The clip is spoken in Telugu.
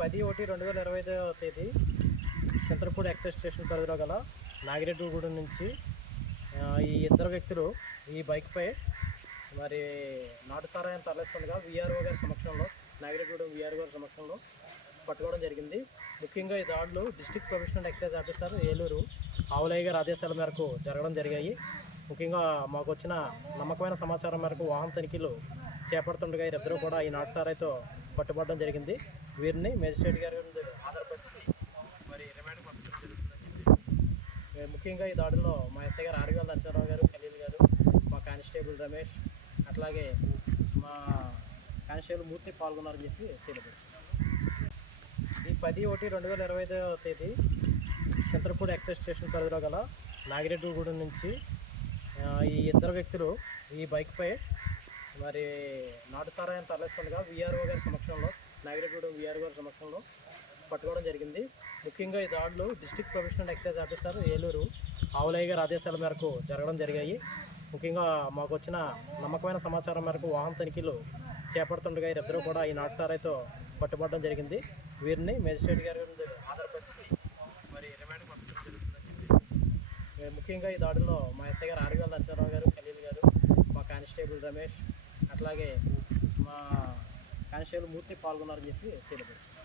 10/1/2025 చింతలపూడి ఎక్సైజ్ స్టేషన్ పరిధిలో గల నాగిరెడ్డిగూడెం నుంచి ఈ ఇద్దరు వ్యక్తులు ఈ బైక్పై మరి నాటు సారాయం తరలిస్తుండగా విఆర్ఓ గారి సమక్షంలో, నాగిరెడ్డిగూడెం విఆర్ఓ గారి సమక్షంలో పట్టుకోవడం జరిగింది. ముఖ్యంగా ఈ దాడులు district professional excise officer Eluru Avulaiah గారి ఆదేశాల మేరకు జరగడం జరిగాయి. ముఖ్యంగా మాకు వచ్చిన నమ్మకమైన సమాచారం మేరకు వాహన తనిఖీలు చేపడుతుండగా ఇద్దరు కూడా ఈ నాటు సారాయితో పట్టుబడడం జరిగింది. వీరిని మేజిస్ట్రేట్ గారి ముందు ఆధారపరిచి మరి రిమాండ్ పంపించడం జరుగుతుందని ముఖ్యంగా ఈ దాడిలో మా ఎస్ఐ గారు ఆర్వీఎల్ నరసింహరావు గారు, ఖలీల్ గారు, మా కానిస్టేబుల్ రమేష్, అట్లాగే మా కానిస్టేబుల్ మూర్తి పాల్గొన్నారని చెప్పి తెలియజేస్తారు. ఈ 10/1/2025 చింతలపూడి ఎక్సైజ్ స్టేషన్ పరిధిలో గల నాగిరెడ్డిగూడెం నుంచి ఈ ఇద్దరు వ్యక్తులు ఈ బైక్పై మరి నాటు సారాయం తరలిస్తుండగా విఆర్ఓ గారి సమక్షంలో, నాగిరెడ్డిగూడెం విఆర్ఓ గారి సమక్షంలో పట్టుకోవడం జరిగింది. ముఖ్యంగా ఈ దాడులు district professional excise officer Eluru Avulaiah గారి ఆదేశాల మేరకు జరగడం జరిగాయి. ముఖ్యంగా మాకు వచ్చిన నమ్మకమైన సమాచారం మేరకు వాహన తనిఖీలు చేపడుతుండగా ఇద్దరు కూడా ఈ నాటు సారాయితో పట్టుబడడం జరిగింది. వీరిని మేజిస్ట్రేట్ గారి ముందు ఆధారపరిచి మరి రిమాండ్ పంపించడం జరుగుతుందని ముఖ్యంగా ఈ దాడుల్లో మా ఎస్ఐ గారు ఆర్వీఎల్ నరసింహరావు గారు, ఖలీల్ గారు, మా కానిస్టేబుల్ రమేష్, అట్లాగే మా కానిస్టేబుల్ మూర్తి పాల్గొన్నారని చెప్పి తెలియజేస్తారు.